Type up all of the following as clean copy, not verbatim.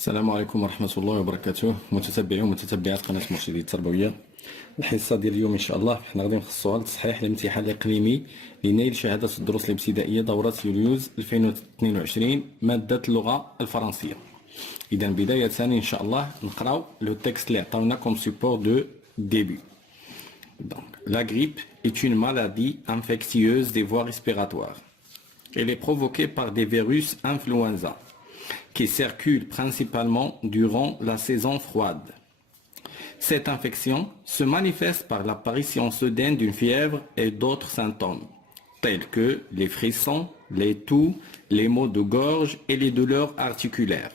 السلام عليكم ورحمة الله وبركاته متتبعين ومتتبعات قناة مرشدية التربوية. الحصة ديال اليوم إن شاء الله حنا غادي نخصوها لتصحيح الامتحان الإقليمي لنيل شهادة الدروس الابتدائية دورة يوليوز 2022 مادة اللغة الفرنسية. إذا بداية إن شاء الله نقراو لو تكست اللي عطاونا كوم سيبور دو ديبي. Donc, la grippe est une maladie infectieuse des voies respiratoires. Elle est provoquée par des virus influenza qui circulent principalement durant la saison froide. Cette infection se manifeste par l'apparition soudaine d'une fièvre et d'autres symptômes, tels que les frissons, les toux, les maux de gorge et les douleurs articulaires.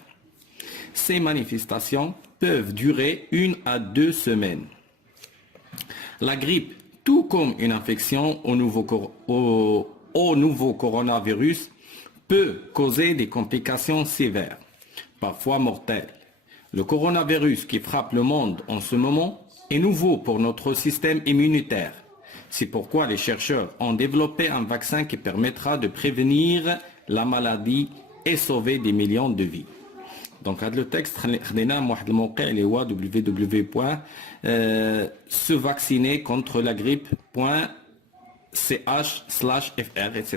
Ces manifestations peuvent durer 1 à 2 semaines. La grippe, tout comme une infection au nouveau coronavirus, peut causer des complications sévères, parfois mortelles. Le coronavirus qui frappe le monde en ce moment est nouveau pour notre système immunitaire. C'est pourquoi les chercheurs ont développé un vaccin qui permettra de prévenir la maladie et sauver des millions de vies. Donc, le texte, www.sevacciner-contre-la-grippe.ch/fr, etc.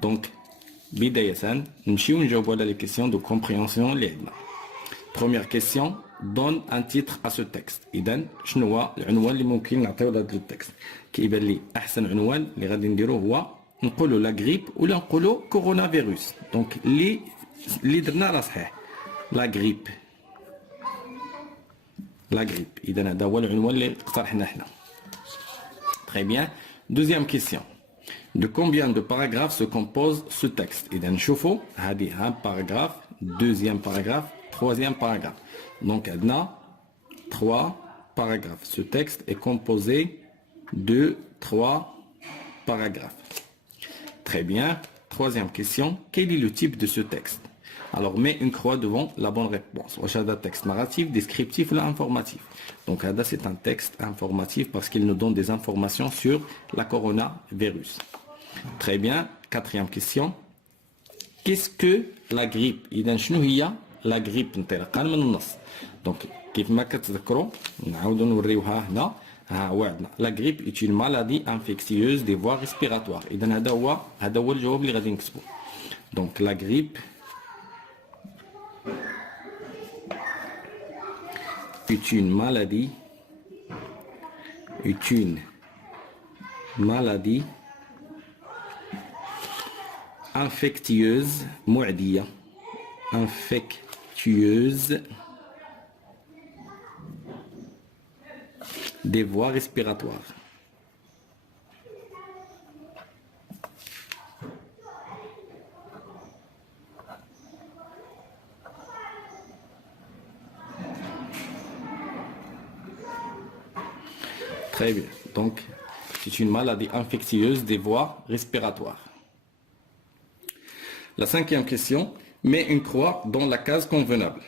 Donc, بداية نمشيو نجاوبوا على les questions de compréhension اللي عندنا. Première question, donne un titre à ce texte. إذا شنو هو العنوان اللي ممكن نعطيو لهذا التكست؟ كيبان لي أحسن عنوان اللي غادي نديروه هو نقولوا لا غريب ولا نقولوا كورونا فيروس. دونك اللي درنا راه صحيح. لا غريب. لا غريب. إذا هذا هو العنوان اللي اقترحنا حنا. Très bien. Deuxième question. De combien de paragraphes se compose ce texte? إذا نشوفوا هذه un paragraphe, deuxième paragraphe, troisième paragraphe. Donc عندنا 3 paragraphes. Ce texte est composé de 3 paragraphes. Très bien. Troisième question. Quel est le type de ce texte? Alors mets une croix devant la bonne réponse. واش هذا texte narratif, descriptif ou informatif? Donc هذا c'est un texte informatif parce qu'il nous donne des informations sur la coronavirus. Très bien. Quatrième question. Qu'est-ce que la grippe? إذا شنو هي la grippe انطلاقا من النص. Donc كيف ما كتذكروا نعاودوا نوريوها هنا. ها هو عندنا la grippe est une maladie infectieuse des voies respiratoires. إذا هذا هو الجواب اللي غادي نكتبو. Donc la grippe est une maladie infectieuse معدية infectieuse des voies respiratoires. Très bien. Donc, c'est une maladie infectieuse des voies respiratoires. La cinquième question, mets une croix dans la case convenable.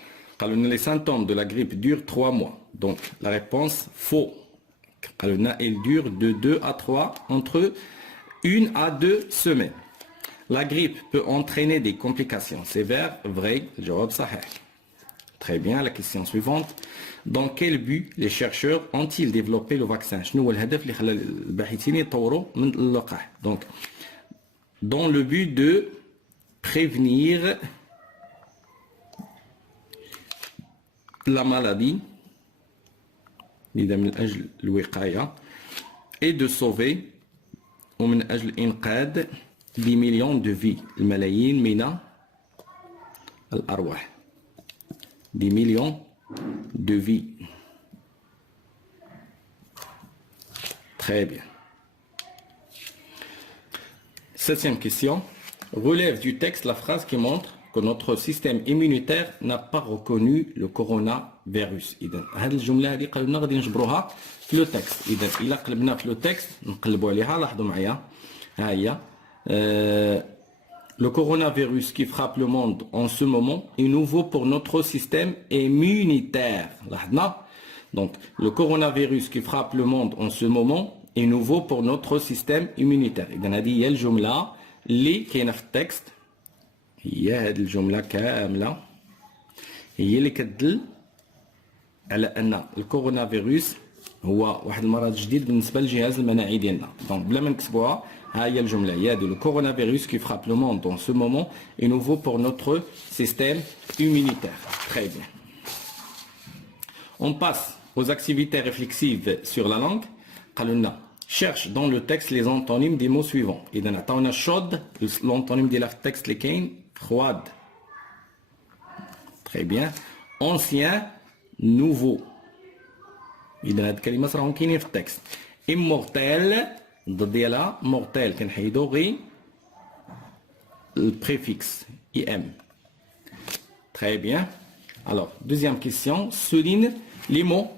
Les symptômes de la grippe durent 3 mois. Donc, la réponse, faux. Elle dure de 2 à 3, entre 1 à 2 semaines. La grippe peut entraîner des complications sévères. Vrai, jawab sahih. Très bien, la question suivante. Dans quel but les chercheurs ont-ils développé le vaccin? Donc, dans le but de prévenir la maladie et de sauver des millions de vies. Des millions de vies. Très bien. Septième question. Relève du texte la phrase qui montre que notre système immunitaire n'a pas reconnu le coronavirus. إذا هذه الجملة هذه قالوا غادي نجبروها في لو تكست. إذا إلا قلبنا في لو تكست نقلبوا عليها. لاحظوا معايا ها هي. Le coronavirus qui frappe le monde en ce moment est nouveau pour notre système immunitaire. Donc, le coronavirus qui frappe le monde en ce moment est nouveau pour notre système immunitaire. إذا هذه هي الجملة اللي كاينة في التكست. هي هذه الجملة كاملة هي اللي كتدل على ان الكورونا فيروس هو واحد المرض جديد بالنسبه للجهاز المناعي ديالنا. دونك بلا ما نكتبوها ها هي الجمله هي ديال le coronavirus qui frappe le monde dans ce moment est nouveau pour notre système immunitaire. Très bien. On passe aux activités réflexives sur la langue. قالوا لنا cherche dans le texte les antonymes des mots suivants. اذا عطاونا chaude l'antonyme ديالها في التكست اللي كاين froide. Très bien. Ancien, nouveau. إذا هاد الكلمات راهم كاينين في التكست. Immortel ضد ديالها mortel كنحيدو غير البريفيكس im. Très bien. Alors, deuxième question. Souligne les mots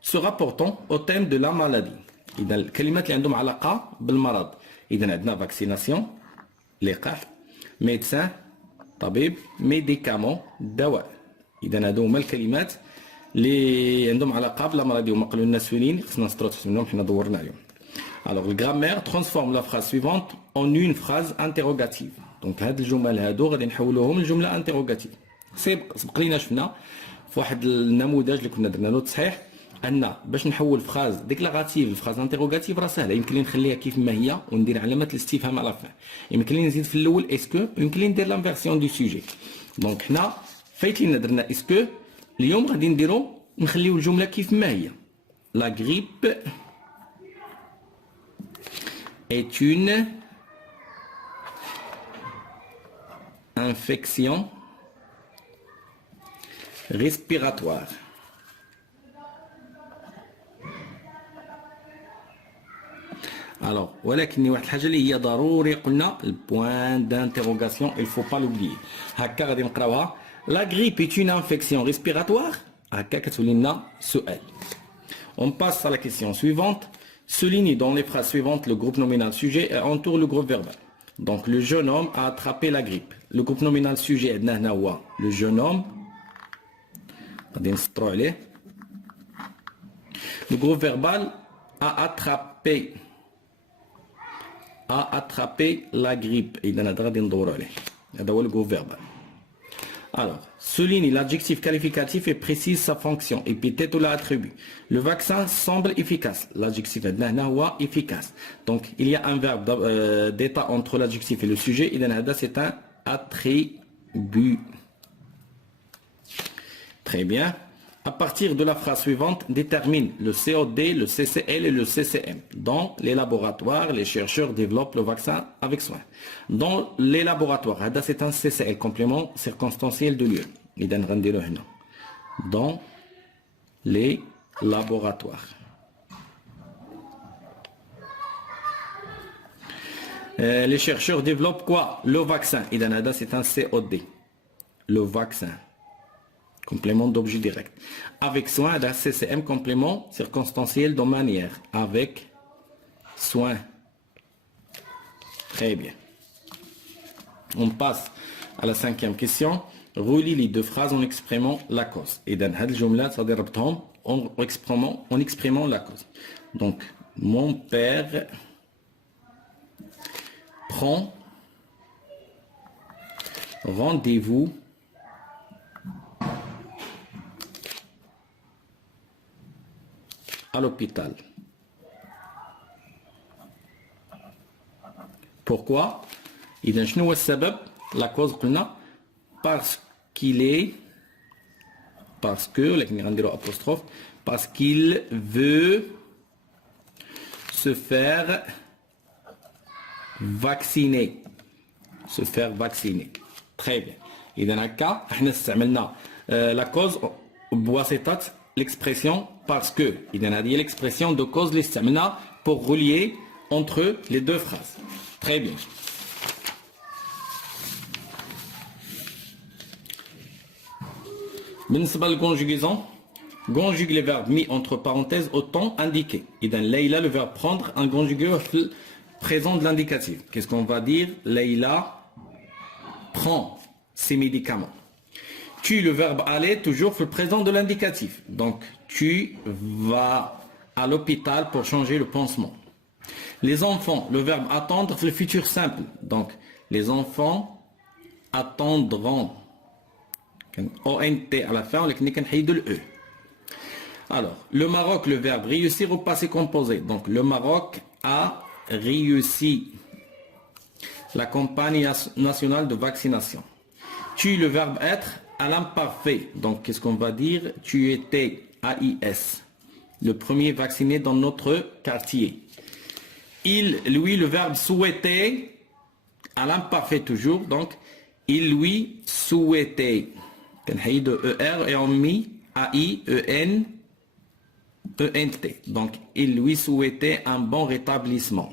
se rapportant au thème de la maladie. إذا الكلمات اللي عندهم علاقة بالمرض. إذا عندنا فاكسيناسيون لقاح médecin طبيب médicament دواء. إذا هادو هما الكلمات اللي عندهم علاقة بالأمراض وما قالوا لنا سولين خصنا نسطرو تحت منهم حنا دورنا عليهم. Alors le grammaire transforme la phrase suivante en une phrase interrogative. Donc هاد الجمل هادو غادي نحولوهم لجملة interrogative. سبق لينا شفنا في واحد النموذج اللي كنا درنا له تصحيح ان باش نحول فراز ديكلاراتيف لفراز انتيروغاتيف راه سهله. يمكن لي نخليها كيف ما هي وندير علامه الاستفهام على الفين. يمكن لي نزيد في الاول اسكو، يمكن لي ندير لانفيرسيون دو سوجي. دونك حنا فايت لينا درنا اسكو، اليوم غادي نديرو نخليو الجمله كيف ما هي. لا غريب est une infection respiratoire. Alors, ولكن واحد الحاجه اللي هي ضروري قلنا البوان d'interrogation il faut pas l'oublier. هكا غادي نقراوها. La grippe est une infection respiratoire. هكا كتولي لنا سؤال. On passe à la question suivante. Souligne dans les phrases suivantes le groupe nominal sujet et entoure le groupe verbal. Donc le jeune homme a attrapé la grippe. Le groupe nominal sujet عندنا هنا هو le jeune homme. غادي نسطرو عليه. Le groupe verbal a attrapé la grippe. إذا هذا غادي ندورو عليه. هذا هو le groupe verbal. Alors, souligne l'adjectif qualificatif et précise sa fonction, épithète ou l'attribut. Le vaccin semble efficace. L'adjectif est efficace. Donc, il y a un verbe d'état entre l'adjectif et le sujet. C'est un attribut. Très bien. À partir de la phrase suivante, détermine le COD, le CCL et le CCM. Dans les laboratoires, les chercheurs développent le vaccin avec soin. Dans les laboratoires, c'est un CCL, complément circonstanciel de lieu. Dans les laboratoires. Les chercheurs développent quoi? Le vaccin. C'est un COD. Le vaccin. Complément d'objet direct. Avec soin, CCM, complément circonstanciel de manière. Avec soin. Très bien. On passe à la cinquième question. Relie les deux phrases en exprimant la cause. Et dans cette jumla, ça veut dire en exprimant la cause. Donc, mon père prend rendez-vous à l'hôpital. Pourquoi? إذا شنو هو السبب؟ la cause قلنا parce qu'il est parce que لكن غنديرو apostrophe parce qu'il veut se faire vacciner. Se faire vacciner. Très bien. إذا هكا احنا استعملنا la cause بواسطة l'expression parce que. إذا هذه هي l'expression de cause اللي استعملنا pour relier entre les deux phrases. Très bien. بالنسبة للconjugaison, conjugue les verbes mis entre parenthèses au temps indiqué. إذا Leïla, le verbe prendre, un conjugué présent de l'indicatif. Qu'est-ce qu'on va dire? Leïla prend ses médicaments. Tu, le verbe aller, toujours le présent de l'indicatif. Donc, tu vas à l'hôpital pour changer le pansement. Les enfants, le verbe attendre, le futur simple. Donc, les enfants attendront ONT à la fin, on a le E. Alors, le Maroc, le verbe réussir au passé composé. Donc, le Maroc a réussi la campagne nationale de vaccination. Tu, le verbe être, à l'imparfait. Donc, qu'est-ce qu'on va dire? Tu étais, AIS, le premier vacciné dans notre quartier. Il, lui, le verbe souhaiter, à l'imparfait toujours. Donc, il lui souhaitait. De ER et on met AIEN. ENT. Donc, il lui souhaitait un bon rétablissement.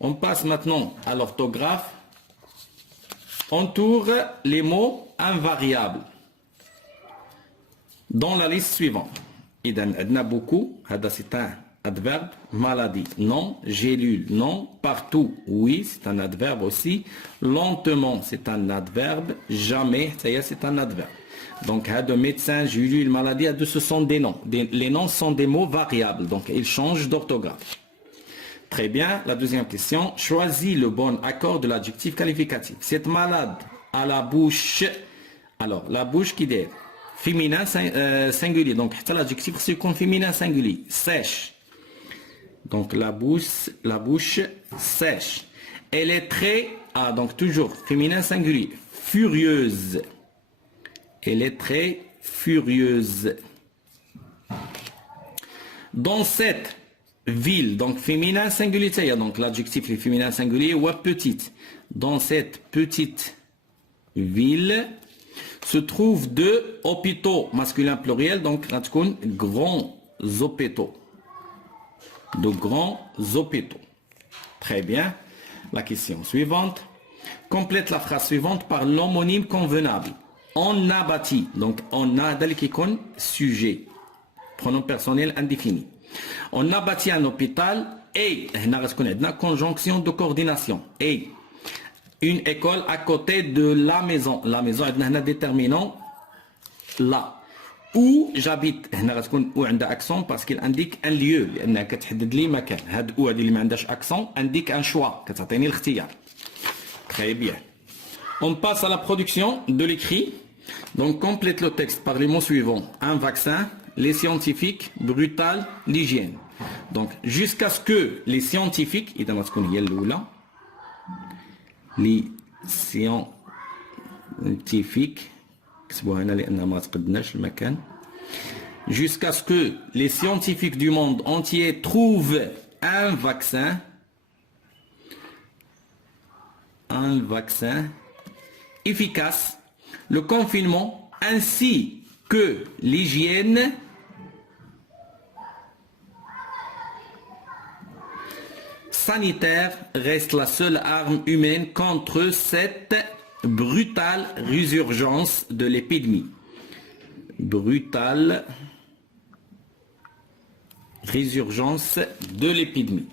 On passe maintenant à l'orthographe. On tourne les mots invariables dans la liste suivante. Il y en a beaucoup. C'est un adverbe. Maladie, non. Gélule, non. Partout, oui, c'est un adverbe aussi. Lentement, c'est un adverbe. Jamais, ça y est, c'est un adverbe. Donc, de médecin, gélule, maladie, ce sont des noms. Les noms sont des mots variables. Donc, ils changent d'orthographe. Très bien. La deuxième question. Choisis le bon accord de l'adjectif qualificatif. Cette malade à la bouche. Alors, la bouche qui est féminin singulier. Donc, l'adjectif c'est comme féminin singulier. Sèche. Donc, la bouche sèche. Elle est très, donc toujours féminin singulier. Furieuse. Elle est très furieuse. Dans cette ville, donc féminin singulier, donc l'adjectif est féminin singulier ou petite. Dans cette petite ville se trouvent deux hôpitaux masculins pluriels, donc grands hôpitaux. De grands hôpitaux. Très bien. La question suivante. Complète la phrase suivante par l'homonyme convenable. On a bâti. Donc on a dalikikon sujet. Pronom personnel indéfini. On a bâti un hôpital et conjonction de coordination. Et une école à côté de la maison. La maison est un déterminant là. Où j'habite, où un accent parce qu'il indique un lieu. Accent indique un choix. Très bien. On passe à la production de l'écrit. Donc complète le texte par les mots suivants. Un vaccin, les scientifiques, brutal, l'hygiène. Donc jusqu'à ce que les scientifiques, les scientifiques, jusqu'à ce que les scientifiques du monde entier trouvent un vaccin efficace, le confinement ainsi que l'hygiène sanitaire reste la seule arme humaine contre cette brutale résurgence de l'épidémie. Brutale résurgence de l'épidémie.